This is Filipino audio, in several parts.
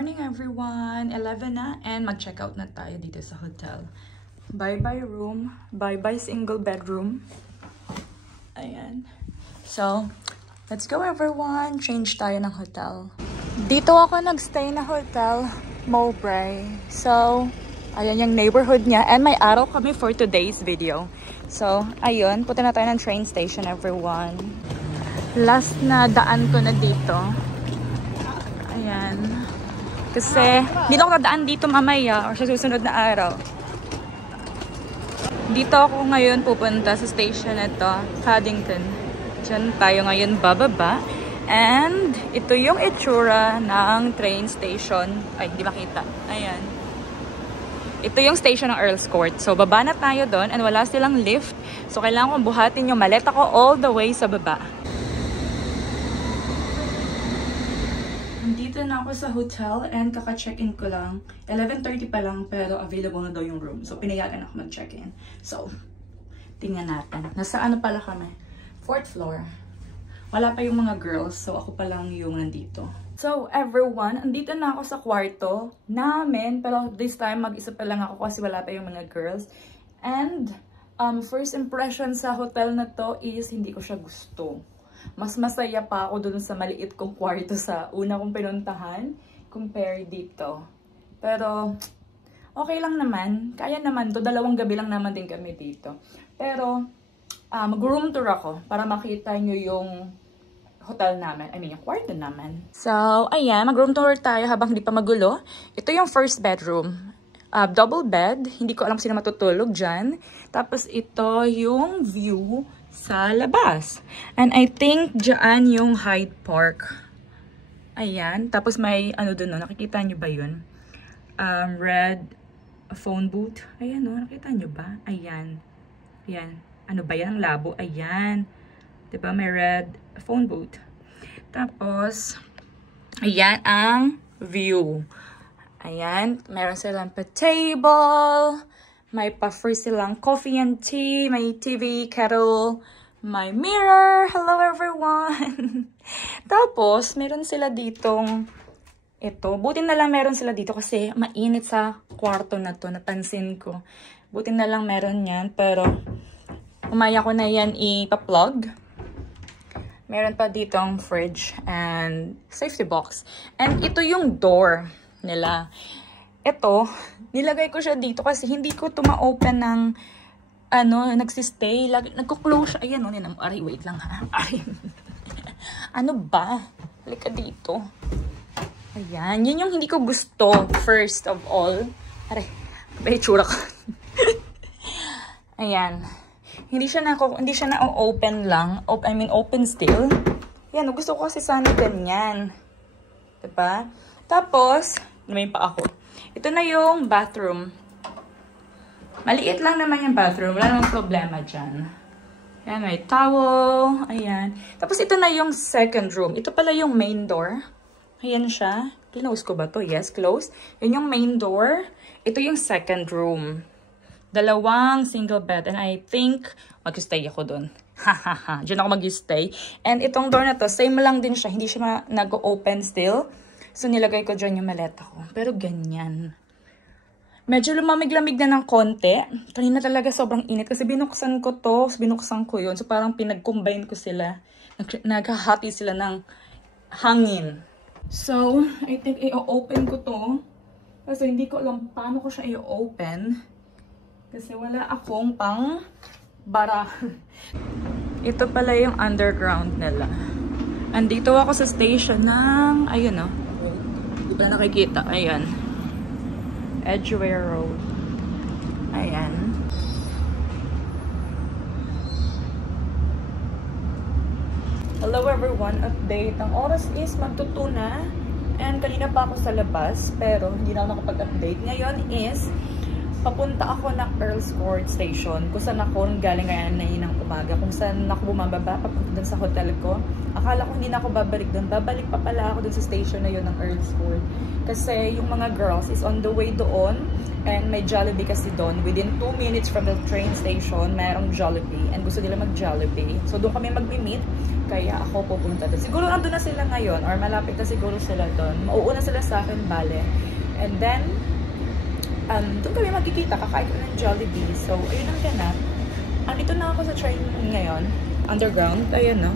morning everyone! 11 na and mag-check out na tayo dito sa hotel. Bye-bye room. Bye-bye single bedroom. Ayan. So, let's go everyone! Change tayo ng hotel. Dito ako nagstay na hotel, Mowbray. So, ayan yung neighborhood niya. And may araw kami for today's video. So, ayun. Punta na tayo ng train station everyone. Last na daan ko na dito. Ayan. Kasi, hindi ako dadaan dito mamaya or sa susunod na araw. Dito ako ngayon pupunta sa station na ito, Paddington. Diyan tayo ngayon bababa. And, ito yung itsura ng train station. Ay, hindi makita. Ayan. Ito yung station ng Earl's Court. So, baba na tayo doon and wala silang lift. So, kailangan kong buhatin yung maleta ko all the way sa baba. Nandito na ako sa hotel and kaka-check-in ko lang. 11:30 pa lang pero available na daw yung room. So, pinayagan ako mag-check-in. So, tingnan natin. Nasa ano pala kami? 4th floor. Wala pa yung mga girls. So, ako pa lang yung nandito. So, everyone, andito na ako sa kwarto namin. Pero this time, mag-isa pa lang ako kasi wala pa yung mga girls. And, first impression sa hotel na to is hindi ko siya gusto. Mas masaya pa ako dun sa maliit kong kwarto sa una kong pinuntahan compare dito. Pero, okay lang naman. Kaya naman to. 2 gabi lang naman din kami dito. Pero, mag-room tour ako para makita nyo yung hotel namin. I mean, yung kwarto namin. So, ayan. Mag-room tour tayo habang hindi pa magulo. Ito yung first bedroom. Double bed. Hindi ko alam kung sino matutulog dyan. Tapos, ito yung view sa labas. And I think dyan yung Hyde Park. Ayan. Tapos may ano dun, no? Nakikita nyo ba yun? Red phone booth. Ayan, no? Nakita nyo ba? Ayan. Ayan. Ano ba yan? Ang labo. Ayan. Diba? May red phone booth. Tapos, ayan ang view. Ayan. Meron silang pa table. May pa-free silang coffee and tea. May TV, kettle. May mirror. Hello everyone! Tapos, meron sila ditong ito. Buti na lang meron sila dito kasi mainit sa kwarto na to. Napansin ko. Buti na lang meron yan. Pero, umaya ko na yan ipa-plug. Meron pa ditong fridge and safety box. And ito yung door nila. Ito, nilagay ko siya dito kasi hindi ko ito ma-open ng nagsistay. Nagko-close siya. Ayan, aray, wait lang ha. Aray. Ano ba? Halika dito. Ayan, yun yung hindi ko gusto first of all. Aray, may tsura ko. Ayan. Hindi siya na-open lang. I mean, open still. Ayan, gusto ko kasi sana ganyan. Diba? Tapos, may pa ako. Ito na yung bathroom. Maliit lang naman yung bathroom. Wala namang problema dyan. Ayan, may towel. Ayan. Tapos ito na yung second room. Ito pala yung main door. Ayan siya. Close ko ba to? Yes, close. Yun yung main door. Ito yung second room. 2 single bed. And I think mag-stay ako dun. Hahaha. Diyan ako mag-stay. And itong door na to, same lang din siya. Hindi siya nag-open still. So, nilagay ko dyan yung maleta ko. Pero ganyan. Medyo lumamig-lamig na ng konti. Kanina talaga sobrang init. Kasi binuksan ko to. Binuksan ko yun. So, parang pinag-combine ko sila. Naghahati sila ng hangin. So, I think i-open ko to. Kasi hindi ko alam paano ko siya i-open. Kasi wala akong pang bara. Ito pala yung underground nila. Andito ako sa station ng, ayun o. Hindi pala nakikita. Ayan. Edgware Road. Ayan. Hello everyone. Update. Ang oras is magtutuna. And kanina pa ako sa labas. Pero hindi na ako nakapag-update. Ngayon is, papunta ako na Earls Court Station, kung saan ako galing ngayon na ng umaga, kung saan ako bumababa, papunta dun sa hotel ko. Akala ko hindi na ako babalik dun. Babalik pa pala ako dun sa station na yun ng Earls Court. Kasi yung mga girls is on the way doon, and may Jollibee kasi doon. Within 2 minutes from the train station, mayroong Jollibee, and gusto nila mag-Jollibee. So doon kami mag-meet, kaya ako pupunta doon. Siguro andun na sila ngayon, or malapit na siguro sila doon. Mauuna sila sa akin, bale. And then, doon kami magkikita, kakain ko ng Jollibee. So, ayun ang ganap. Andito na ako sa train ngayon. Underground. Ayun, no?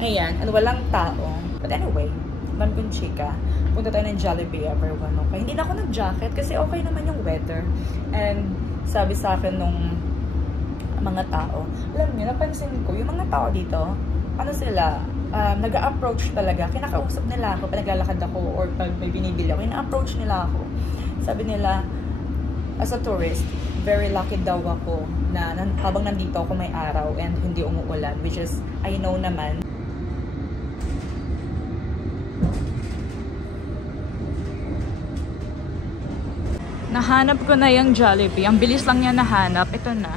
Ayan. And walang tao. But anyway, man kong chika. Punta tayo ng Jollibee, everyone. Okay? Hindi na ako nag-jacket kasi okay naman yung weather. And sabi sa akin nung mga tao, alam niyo, napansin ko, yung mga tao dito, ano sila, nag-approach talaga. Kinakausap nila ako pag naglalakad ako or pag may binibili ako. Ina-approach nila ako. Sabi nila, as a tourist, very lucky daw ako na habang nandito ako may araw and hindi umuulan, which is, I know naman. Nahanap ko na yung Jollibee. Ang bilis lang niya nahanap. Ito na.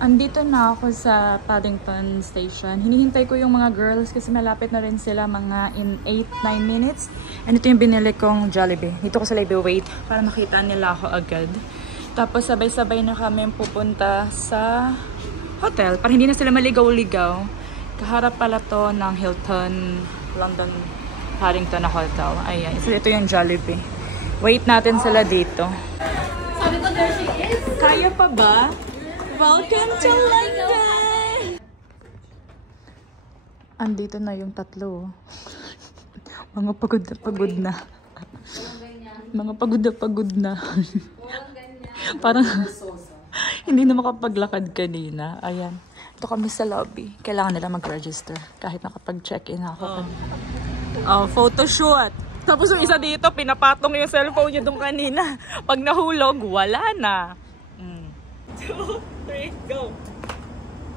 Andito na ako sa Paddington Station. Hinihintay ko yung mga girls kasi malapit na rin sila mga in 8-9 minutes. And ito yung binili kong Jollibee. Dito ko sila i-wait para makita nila ako agad. Tapos sabay-sabay na kami pupunta sa hotel para hindi na sila maligaw-ligaw. Kaharap pala to ng Hilton London Paddington na hotel. Ayan. So ito yung Jollibee. Wait natin sila dito. Sabi ko, there she is. Kaya pa ba? Welcome to London! Andito na yung tatlo. Mga pagod na pagod na. Mga pagod na pagod na. Parang hindi na makapaglakad kanina. Ayan. Ito kami sa lobby. Kailangan nila mag-register. Kahit nakapag-check-in ako. Photoshoot. Tapos yung isa dito, pinapatong yung cellphone niya doon kanina. Pag nahulog, wala na. 2, 3, go!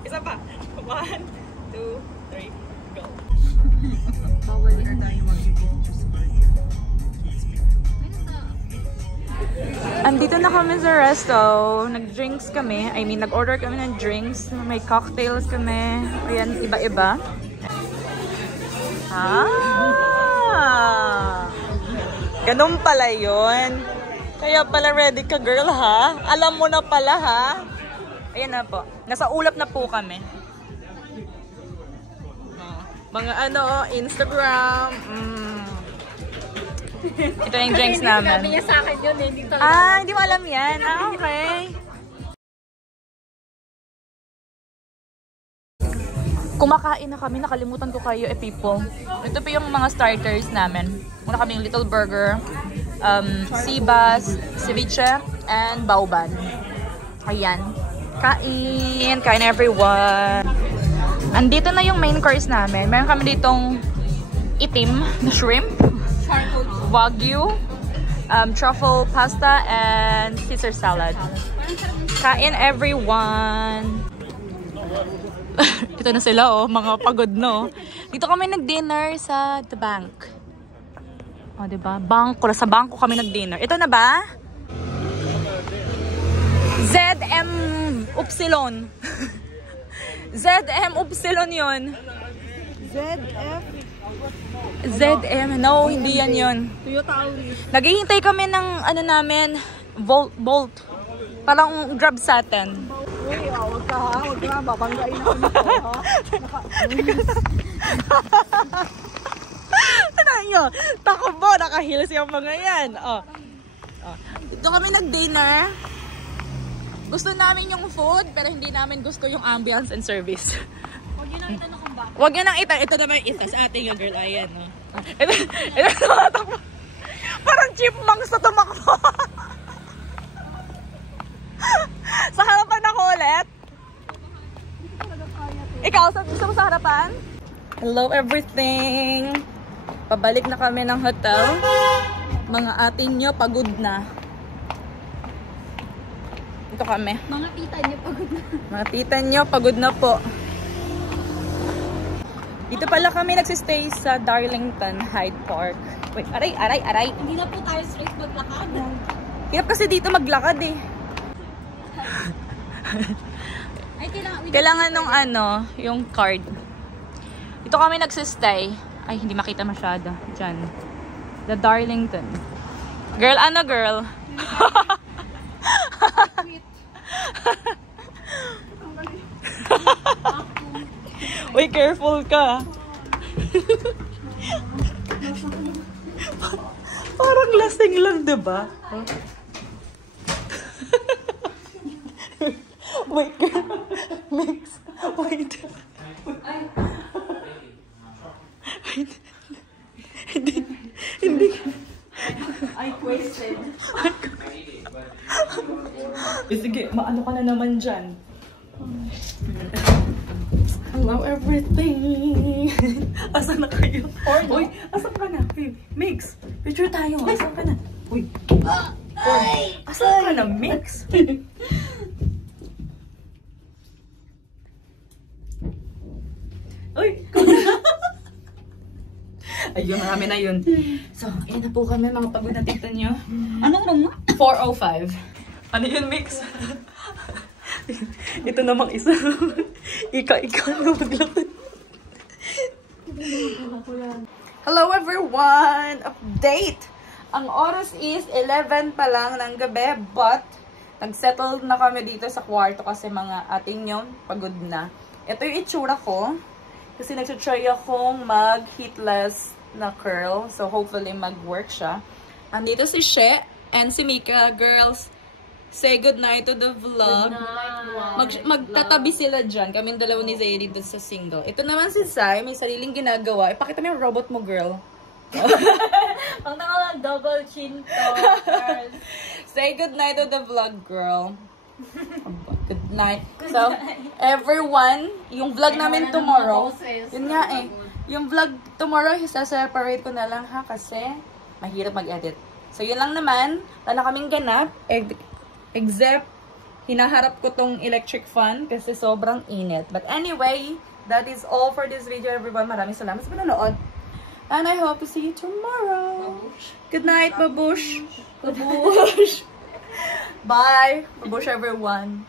Isa pa! 1, 2, 3, go! Andito na kami sa resto. Nag-drinks kami. I mean, nag-order kami ng drinks. May cocktails kami. Ayan, iba-iba. Ganun pala yun. Kaya pala ready ka, girl, ha? Alam mo na pala, ha? Ayan na po. Nasa ulap na po kami. Mga Instagram. Ito yung drinks namin. Hindi niya sa akin yun, eh. Hindi mo alam yan. Okay. Kumakain na kami. Nakalimutan ko kayo, people. Ito po yung mga starters namin. Muna kami yung little burger. Sibas, ceviche, and baoban. Ayan. Kain! Kain everyone! Andito na yung main course namin. Meron kami ditong itim na shrimp, wagyu, truffle pasta, and Caesar salad. Kain everyone! Ito na sila, oh. Mga pagod, no? Dito kami nag-dinner sa The Bank. O, diba? Bangko. Sa bangko kami nag-dinner. Ito na ba? ZM Upsilon. ZM Upsilon yun. ZM. No, hindi yan yun. Naghihintay kami ng namin, Bolt. Parang grab sa atin. Uy, wag ka ha. Wag ka. Babanggain ako nito, ha? Nyo, takbo, nakahilas yung mga yan. Ito kami nag-dinner. Gusto namin yung food, pero hindi namin gusto yung ambience and service. Huwag yun ang itanong kung bakit. Huwag yun ang itanong. Ito naman yung isa sa ating yung girl. Ayan, no? Ito tumatakbo. Parang chipmunks na tumakbo. Sa harapan ako ulit. Ikaw, gusto mo sa harapan? Hello, everything. Pabalik na kami ng hotel. Mga ating nyo, pagod na. Ito kami. Mga tita niyo pagod na. Mga tita nyo, pagod na po. Dito pala kami nagsistay sa Darlington Hyde Park. Wait, aray. Hindi na po tayo straight maglakad. Hirap kasi dito maglakad eh. Ay, Kailangan nung ano, yung card. Ito kami nagsistay. Ay, hindi makita masyado. Diyan. The Darlington. Girl, ano girl? Uy, careful ka. Parang lasing lang, diba? Wait, girl. Mix. Wait. Hindi. I wasted. Sige, maano ka na naman dyan. Hello, everything. Asan na kayo? Uy, asan ka na? Hey, Mix, picture tayo. Asan ka na? Uy. Asan ka na, Mix? Uy, ayun, marami na yun. So, yan na po kami, mga pagod na tito nyo. Anong room na? 405. Ano yun, Mix? Ito namang isa. Ika na maglakad. Hello everyone! Update! Ang oras is 11 pa lang ng gabi, but nagsettle na kami dito sa kwarto kasi mga ating yun, pagod na. Ito yung itsura ko. Kasi nag-try akong mag-heatless na curl. So, hopefully mag-work siya. Andito si She and si Mika. Girls, say goodnight to the vlog. Magtatabi sila dyan. Kaming dalawa ni Zayli dun sa single. Ito naman si Sai. May sariling ginagawa. Ipakita mo yung robot mo, girl. Ang double chin to, girls. Say goodnight to the vlog, girl. Good night. So, everyone, yung vlog namin tomorrow, yun nga eh, yung vlog tomorrow, isa-separate ko na lang ha, kasi mahirap mag-edit. So, yun lang naman. Wala kaming ganap, except, hinaharap ko tong electric fan kasi sobrang init. But anyway, that is all for this video, everyone. Maraming salamat sa panonood. And I hope to see you tomorrow. Good night, babush. Babush. Bye. Babush, everyone.